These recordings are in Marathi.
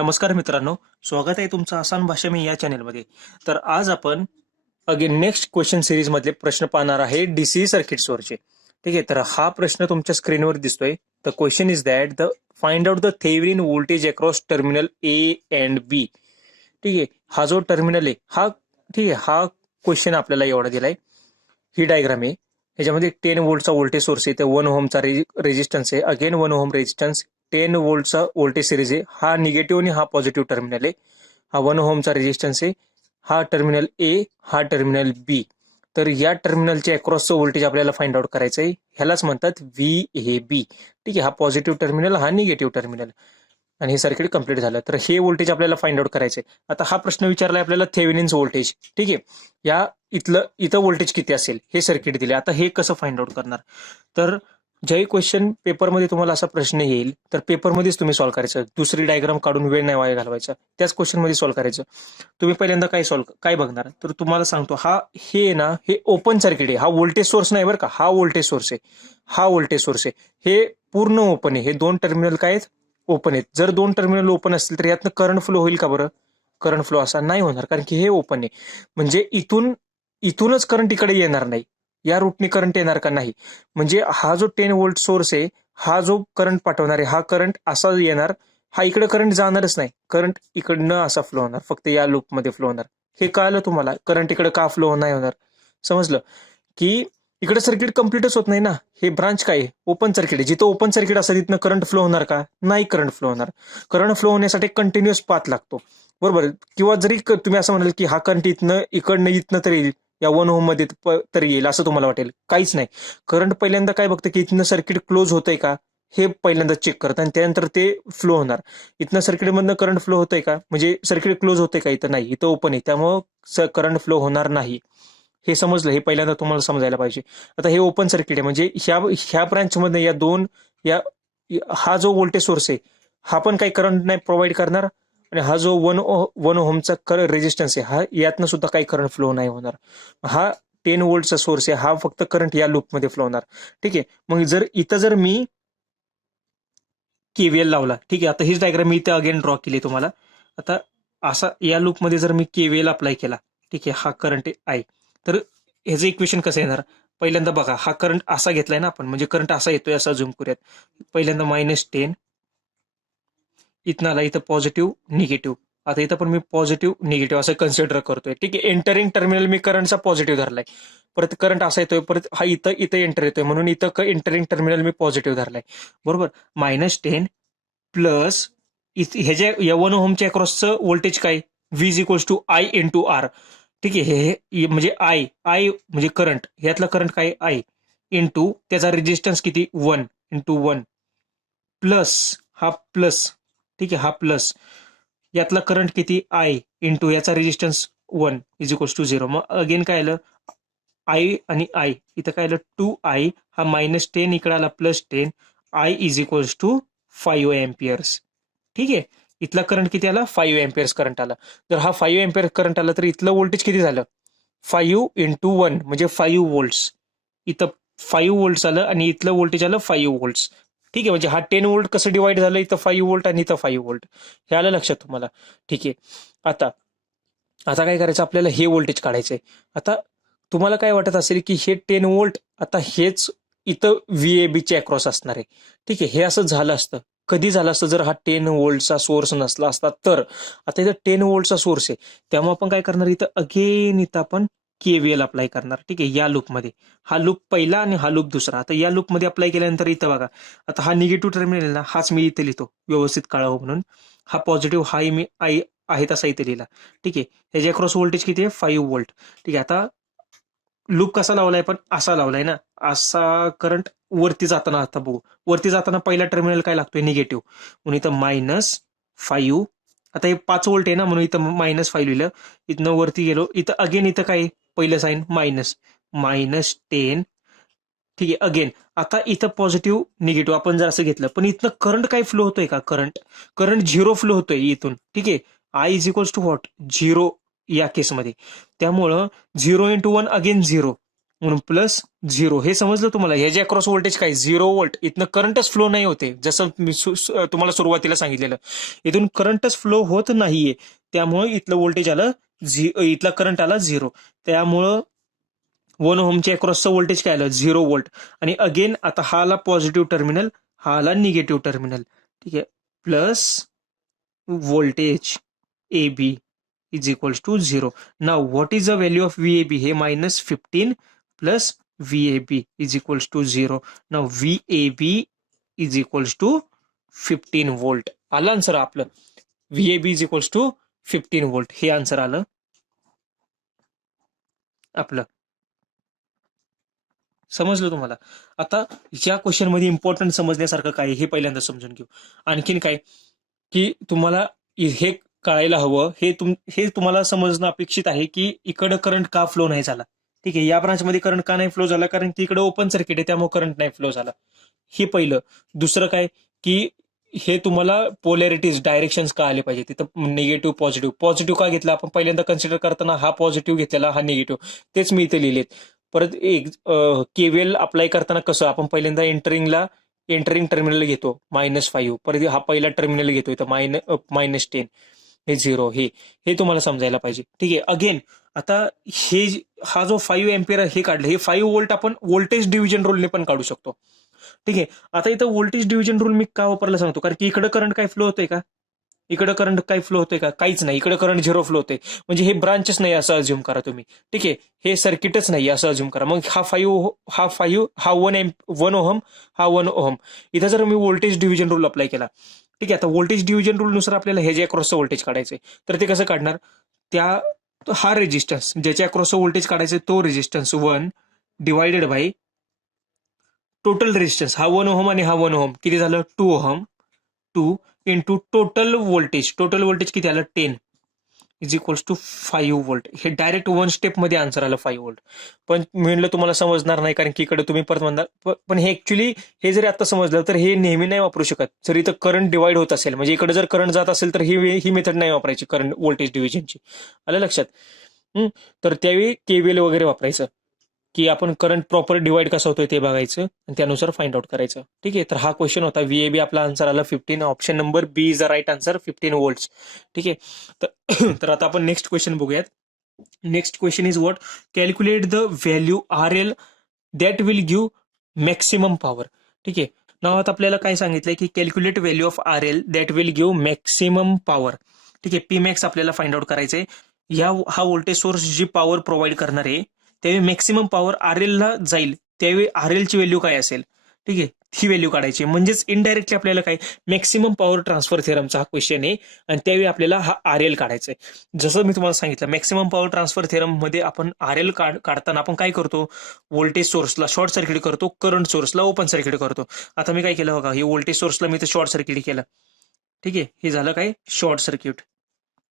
नमस्कार मित्रांनो, स्वागत आहे तुमचं आसान भाषा मी या चॅनेलमध्ये. तर आज आपण अगेन नेक्स्ट क्वेश्चन सिरीज मधले प्रश्न पाहणार आहे डीसी सर्किट्सवरचे. ठीक आहे, तर हा प्रश्न तुमच्या स्क्रीनवर दिसतोय. The question is that the find out the Thevenin voltage across terminal A and B. ठीक आहे, हा जो टर्मिनल आहे हा क्वेश्चन आपल्याला एवढा दिलाय. ही डायग्राम आहे. ह्याच्यामध्ये 10 व्होल्टचा व्होल्टेज सोर्स आहे, तर 1 ओहमचा रेजिस्टन्स आहे, अगेन 1 ओहम रेजिस्टन्स, 10 व्होल्टचा व्होल्टेज सिरीज आहे. हा निगेटिव्ह आणि हा पॉझिटिव्ह टर्मिनल आहे. हा 1 ओहमचा रेजिस्टन्स आहे, हा टर्मिनल ए, हा टर्मिनल बी. तर या टर्मिनलच्या अक्रॉसचं व्होल्टेज आपल्याला फाइंड आउट करायचं आहे. ह्यालाच म्हणतात व्ही ठीक आहे, हा पॉझिटिव्ह टर्मिनल, हा निगेटिव्ह टर्मिनल, आणि हे सर्किट कंप्लीट झालं. तर हे व्होल्टेज आपल्याला फाइंड आउट करायचंय. आता हा प्रश्न विचारलाय आपल्याला थेवेनिन्स व्होल्टेज. ठीक आहे, इथं व्होल्टेज किती असेल हे सर्किट दिले. आता हे कसं फाइंड आउट करणार? तर ज्याही क्वेश्चन पेपरमध्ये तुम्हाला असा प्रश्न येईल तर पेपरमध्येच तुम्ही सॉल्व्ह करायचं. दुसरी डायग्राम काढून वेळ नाही वाया घालवायचा, त्याच क्वेश्चन मध्ये सॉल्व्ह करायचं. तुम्ही पहिल्यांदा काय बघणार, तर तुम्हाला सांगतो, हे ओपन सर्किट आहे. हा व्होल्टेज सोर्स नाही बरं का, हा व्होल्टेज सोर्स आहे, हा व्होल्टेज सोर्स आहे. हे पूर्ण ओपन आहे. हे दोन टर्मिनल काय आहेत? ओपन आहेत. जर दोन टर्मिनल ओपन असतील तर यातनं करंट फ्लो होईल का बरं? करंट फ्लो असा नाही होणार, कारण की हे ओपन आहे. म्हणजे इथूनच करंट इकडे येणार नाही. या रूटने करंट येणार का? नाही. म्हणजे हा जो 10 व्होल्ट सोर्स आहे, हा जो करंट पाठवणार आहे, हा करंट असा येणार. हा इकडे करंट जाणारच नाही. करंट इकडनं असा फ्लो होणार, फक्त या लूपमध्ये फ्लो होणार. हे कळलं तुम्हाला? करंट इकडे का फ्लो नाही होणार? समजलं की इकडे सर्किट कम्प्लीटच होत नाही ना. हे ब्रांच काय आहे? ओपन सर्किट आहे. जिथं ओपन सर्किट असेल तिथनं करंट फ्लो होणार का? नाही करंट फ्लो होणार. करंट फ्लो होण्यासाठी कंटिन्युअस पाथ लागतो, बरोबर. किंवा जरी तुम्ही असं म्हणाल की हा करंट इथनं तरी येईल, या 1 ओहम मध्ये तरी येईल, असं तुम्हाला वाटेल. काहीच नाही. करंट पहिल्यांदा काय बघतं की इथनं सर्किट क्लोज होतंय का, हे पहिल्यांदा चेक करतं, आणि त्यानंतर ते फ्लो होणार. इथनं सर्किटमधनं करंट फ्लो होतंय का, म्हणजे सर्किट क्लोज होतंय का? इथं नाही, इथं ओपन आहे, त्यामुळं करंट फ्लो होणार नाही. हे समजलं? हे पहिल्यांदा तुम्हाला समजायला पाहिजे. आता हे ओपन सर्किट आहे, म्हणजे ह्या ब्रांचमध्ये या हा जो व्होल्टेज सोर्स आहे, हा पण काही करंट नाही प्रोव्हाइड करणार, आणि हा जो 1 ओहमचा रेजिस्टन्स आहे, हा यातनं सुद्धा काही करंट फ्लो नाही होणार. हा 10 व्होल्टचा सोर्स आहे, हा फक्त करंट या लूपमध्ये फ्लो होणार. ठीक आहे, मग जर मी केव्हीएल लावला, ठीक आहे, आता हीच डायग्राम मी इथे अगेन ड्रॉ केली तुम्हाला. आता असा या लूपमध्ये जर मी केव्हीएल अप्लाय केला, ठीक आहे, हा करंट आहे, तर ह्याचं इक्वेशन कसं येणार? पहिल्यांदा बघा, हा करंट असा घेतलाय ना आपण, म्हणजे करंट असा येतोय, असा झूम करूयात. पहिल्यांदा -10, इथनं आला, इथं पॉझिटिव्ह निगेटिव्ह. आता इथं पण मी पॉझिटिव्ह निगेटिव्ह असं कन्सिडर करतोय. ठीक आहे, एंटरिंग टर्मिनल मी करंटचा पॉझिटिव्ह धरलाय. परत करंट असा येतोय, परत हा इथं एंटर येतोय, म्हणून इथं एंटरिंग टर्मिनल मी पॉझिटिव्ह धरलाय, बरोबर. -10 प्लस या 1 ओहमच्या अक्रॉसचं व्होल्टेज काय? V is equals to I into R. ठीक आहे, हे म्हणजे आय म्हणजे करंट, ह्यातला करंट काय? I इंटू त्याचा रेजिस्टन्स किती? 1 इंटू 1 प्लस हा प्लस. ठीक आहे, हा प्लस, यातला करंट किती? I इंटू याचा रेजिस्टन्स 1 इज इक्वल्स टू 0. मग अगेन काय आलं? I आणि I, इथं काय आलं? 2I, हा -10 इकडे आला +10, I is equals to 5 amperes. ठीक आहे, इथला करंट किती आला? 5 एम्पियर्स करंट आला. जर हा 5 एम्पियर करंट आला तर इथलं व्होल्टेज किती झालं? 5 इंटू 1 म्हणजे 5 व्होल्ट्स. इथं 5 व्होल्ट्स आलं आणि इथलं व्होल्टेज आलं 5 व्होल्ट्स. ठीक आहे, म्हणजे हा 10 व्होल्ट कसं डिवाइड झालं? इथं 5 व्होल्ट आणि इथं 5 व्होल्ट. हे आलं लक्षात तुम्हाला? ठीक आहे, आता काय करायचं आपल्याला? हे व्होल्टेज काढायचंय. आता तुम्हाला काय वाटत असेल की हे 10 व्होल्ट, आता हेच इथं VAB च्या अक्रॉस असणार आहे. ठीक आहे, हे असं झालं असतं. कधी झालं असतं? जर हा 10 व्होल्टचा सोर्स नसला असता तर. आता इथं 10 व्होल्टचा सोर्स आहे, त्यामुळे आपण काय करणार? इथं आपण KVL अप्लाय करणार. ठीक आहे, या लूपमध्ये. हा लूप पहिला आणि हा लूप दुसरा. आता या लूपमध्ये अप्लाय केल्यानंतर इथं बघा, आता हा निगेटिव्ह टर्मिनल आहे ना, हाच मी इथे लिहितो व्यवस्थित कळावं म्हणून. हा पॉझिटिव्ह, हा मी आहे तसा इथे लिहिला. ठीक आहे, ह्याच्या अक्रॉस व्होल्टेज किती आहे? 5 व्होल्ट. ठीक आहे, आता लूप कसा लावलाय? पण असा लावलाय ना, असा करंट वरती जाताना. आता बघू, वरती जाताना पहिला टर्मिनल काय लागतोय? निगेटिव्ह, म्हणून इथं -5. आता हे 5 व्होल्ट आहे ना, म्हणून इथं -5 लिहिलं. इथनं वरती गेलो, इथं अगेन इथं काय? पहिलं साईन -10. ठीक आहे, अगेन आता इथं पॉझिटिव्ह निगेटिव्ह आपण जर असं घेतलं, पण इथनं करंट काय फ्लो होतोय का? करंट 0 फ्लो होतोय इथून. ठीक आहे, I is equals to what? 0 या केसमध्ये. त्यामुळं 0 इंटू 1 अगेन 0. म्हणून प्लस 0 हे समजलं तुम्हाला. ह्याच्या अक्रॉस व्होल्टेज काय 0 व्होल्ट. इथनं करंटच फ्लो नाही होते, जसं मी तुम्हाला सुरुवातीला सांगितलेलं. इथून करंटच फ्लो होत नाहीये, त्यामुळे इथलं व्होल्टेज आलं इथला करंट आला 0. त्यामुळं 1 ओहमच्या अक्रॉसचं व्होल्टेज काय आलं 0 व्होल्ट. आणि अगेन आता हा आला पॉझिटिव्ह टर्मिनल, हा आला निगेटिव्ह टर्मिनल. ठीक आहे, plus voltage A B is equals to 0. नाव what is the value of VAB? हे -15 प्लस VAB इज इक्वल्स टू 0. नाव VAB is equals to 15 volt. आलं आन्सर आपलं. VAB is equals to 15 volt हे आन्सर आलं आपलं. समजलं तुम्हाला. आता या क्वेश्चन मध्ये इम्पॉर्टंट समजण्यासारखं काय हे पहिल्यांदा समजून घेऊ. आणखीन काय की तुम्हाला हे कळायला हवं, हे तुम्हाला समजणं अपेक्षित आहे की इकडं करंट का फ्लो नाही झाला. ठीक आहे, या ब्रांचमध्ये करंट का नाही फ्लो झाला, कारण की इकडे ओपन सर्किट आहे, त्यामुळे करंट नाही फ्लो झाला. हे पहिलं. दुसरं काय की हे तुम्हाला पोलॅरिटीज डायरेक्शन्स का आले पाहिजे. तिथं निगेटिव्ह पॉझिटिव्ह का घेतला आपण पहिल्यांदा कन्सिडर करताना, हा पॉझिटिव्ह घेतलेला, हा निगेटिव्ह, तेच मी इथे लिहिलेत. परत एक केव्हीएल अप्लाय करताना कसं आपण पहिल्यांदा एंटरिंग टर्मिनल घेतो -5, परत हा पहिला टर्मिनल घेतो इथं -10, हे 0, हे तुम्हाला समजायला पाहिजे. ठीक आहे. अगेन आता हा जो 5 एम्पियर हे काढलं, हे 5 व्होल्ट आपण व्होल्टेज डिव्हिजन रूलने पण काढू शकतो. ठीक आहे. आता इथं व्होल्टेज डिव्हिजन रूल मी का वापरला सांगतो, कारण की इकडे करंट काय फ्लो होतोय का, इकडे करंट काय फ्लो होतोय का, काहीच नाही. इकडे करंट 0 फ्लो होते, म्हणजे हे ब्रांचच नाही असं अज्युम करा तुम्ही. ठीक आहे, हे सर्किटच नाही असं अज्युम करा. मग हा 1 ओहम, हा 1 ओहम. इथं जर मी व्होल्टेज डिव्हिजन रूल अप्लाय केला, ठीक आहे, आता व्होल्टेज डिव्हिजन रूल नुसार आपल्याला हे जे अक्रॉसचं व्होल्टेज काढायचंय, तर ते कसं काढणार, हा रेजिस्टन्स ज्याच्या अक्रॉसचं व्होल्टेज काढायचं तो resistance 1 divided by total resistance, हा 1 ओहम आणि हा 1 ओहम, किती झालं 2 ओहम, 2 इंटू टोटल व्होल्टेज किती आलं 10 इज इक्वल्स टू 5 व्होल्ट. हे डायरेक्ट 1 स्टेप मध्ये आन्सर आलं 5 व्होल्ट. पण म्हणलं तुम्हाला समजणार नाही, कारण की इकडे तुम्ही परत म्हणणार, पण हे ऍक्च्युली हे जरी आता समजलं तर हे नेहमी नाही वापरू शकत. जर इथं करंट डिवाइड होत असेल, म्हणजे इकडे जर करंट जात असेल तर ही मेथड नाही वापरायची करंट व्होल्टेज डिव्हिजनची. आलं लक्षात. तर त्यावेळी केव्हीएल वगैरे वापरायचं, की आपण करंट प्रॉपर डिवाइड कसं होतोय ते बघायचं आणि त्यानुसार फाइंड आउट करायचं. ठीक आहे, तर हा क्वेश्चन होता. VAB आपला आन्सर आला 15. Option number B is the right answer, 15 volt. ठीक आहे, तर आता आपण नेक्स्ट क्वेश्चन बघूयात. Next question is what, calculate the value RL that will give maximum power. ठीक आहे, नावात आपल्याला काय सांगितलंय की calculate value of RL that will give maximum power. ठीक आहे, Pmax आपल्याला फाइंड आउट करायचंय. हा व्होल्टेज सोर्स जी पॉवर प्रोव्हाइड करणार आहे, त्यावेळी मॅक्सिमम पॉवर RL ला जाईल, त्यावेळी RL ची व्हॅल्यू काय असेल. ठीक आहे, ही व्हॅल्यू काढायची. म्हणजेच इनडायरेक्टली आपल्याला काय मॅक्सिमम पॉवर ट्रान्सफर थेरमचा हा क्वेश्चन आहे, आणि त्यावेळी आपल्याला हा RL काढायचा आहे. जसं मी तुम्हाला सांगितलं, मॅक्सिमम पॉवर ट्रान्सफर थेरम मध्ये आपण RL काढताना आपण काय करतो, व्होल्टेज सोर्सला शॉर्ट सर्किट करतो, करंट सोर्सला ओपन सर्किट करतो. आता मी काय केलं बघा, हे व्होल्टेज सोर्सला मी तर शॉर्ट सर्किट केलं. ठीक आहे, हे झालं काय शॉर्ट सर्किट,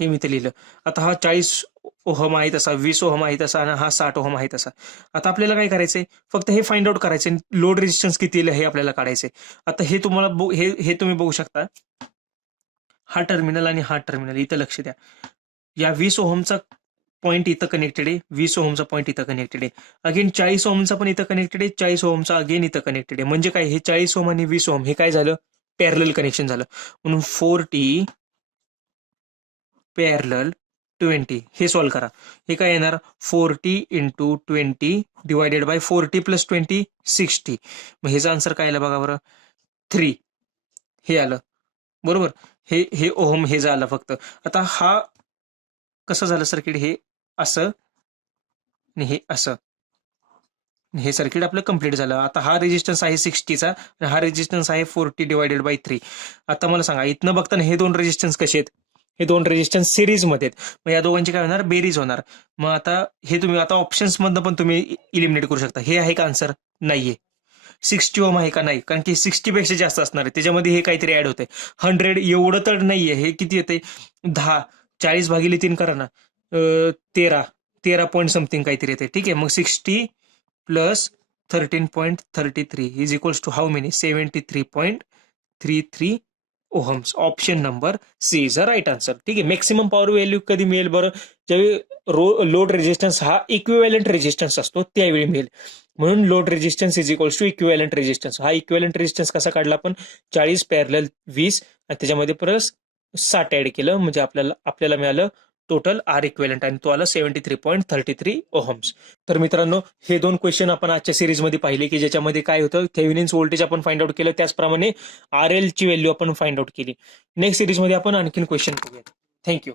हे मी ते लिहिलं. आता हा 40 ओहम आहे तसा, 20 ओहम आहे तसा, आणि हा 60 ओहम आहे तसा. आता आपल्याला काय करायचंय, फक्त हे फाइंड आउट करायचंय, लोड रेजिस्टन्स किती हे आपल्याला काढायचंय. आता हे तुम्हाला हे तुम्ही बघू शकता, हा टर्मिनल आणि हा टर्मिनल, इथं लक्ष द्या. या 20 ओहमचा पॉईंट इथं कनेक्टेड आहे, 20 ओहमचा पॉईंट इथं कनेक्टेड आहे. अगेन 40 ओहमचा पण इथं कनेक्टेड आहे, 40 ओहमचा अगेन इथं कनेक्टेड आहे. म्हणजे काय, हे 40 ओहम आणि 20 ओहम हे काय झालं, पॅरलल कनेक्शन झालं. म्हणून 40 पॅरलल 20 हे सॉल्व्ह करा. हे काय येणार, 40 इंटू 20 डिवायडेड बाय 40 प्लस 20 60. मग ह्याचा आन्सर काय आलं बघा बरं, 3 हे आलं बरोबर. हे ओहम हे झालं फक्त. आता हा कसं झालं सर्किट, हे असं आणि हे असं, हे सर्किट आपलं कंप्लीट झालं. आता हा रेजिस्टन्स आहे 60चा आणि हा रेजिस्टन्स आहे 40 डिवायडेड बाय 3. आता मला सांगा, इथनं बघताना हे दोन रेजिस्टन्स कसे आहेत, हे दोन रेजिस्टन्स सिरीज मध्ये आहेत. मग या दोघांची काय होणार, बेरीज होणार. मग आता हे तुम्ही आता ऑप्शन्स मधनं पण तुम्ही इलिमिनेट करू शकता. हे आहे का आन्सर, नाहीये. 60 ओम आहे का, नाही, कारण की 60 पेक्षा जास्त असणार आहे, त्याच्यामध्ये हे काहीतरी ऍड होते. 100 एवढं तर नाहीये. हे किती येते, 10, 40/3 करा ना, 13 पॉईंट समथिंग काहीतरी येते. ठीक आहे, मग 60 plus 13.33 is equals to how many, 73.33 ohms. Option number C is a right answer. ठीक आहे. मॅक्सिमम पॉवर व्हॅल्यू कधी मिळेल बरं? ज्यावेळी लोड रेजिस्टन्स हा इक्विव्हॅलंट रेजिस्टन्स असतो त्यावेळी मिळेल. म्हणून load resistance is equals to equivalent resistance. हा इक्विव्हॅलंट रेजिस्टन्स कसा काढला आपण? 40 पॅरलल 20 आणि त्याच्यामध्ये प्लस 60 ऍड केलं म्हणजे आपल्याला मिळालं टोटल आर इक्विव्हॅलंट आणि तो आला 73.33 ओहम्स. तर मित्रांनो, हे 2 क्वेश्चन आपण आजच्या सिरीजमध्ये पाहिले की ज्याच्यामध्ये काय होतं, थेव्हिनिन्स व्होल्टेज आपण फाइंड आउट केलं, त्याचप्रमाणे आर एल ची व्हॅल्यू आपण फाइंड आउट केली. नेक्स्ट सिरीजमध्ये आपण आणखीन क्वेश्चन बघूयात. थँक्यू.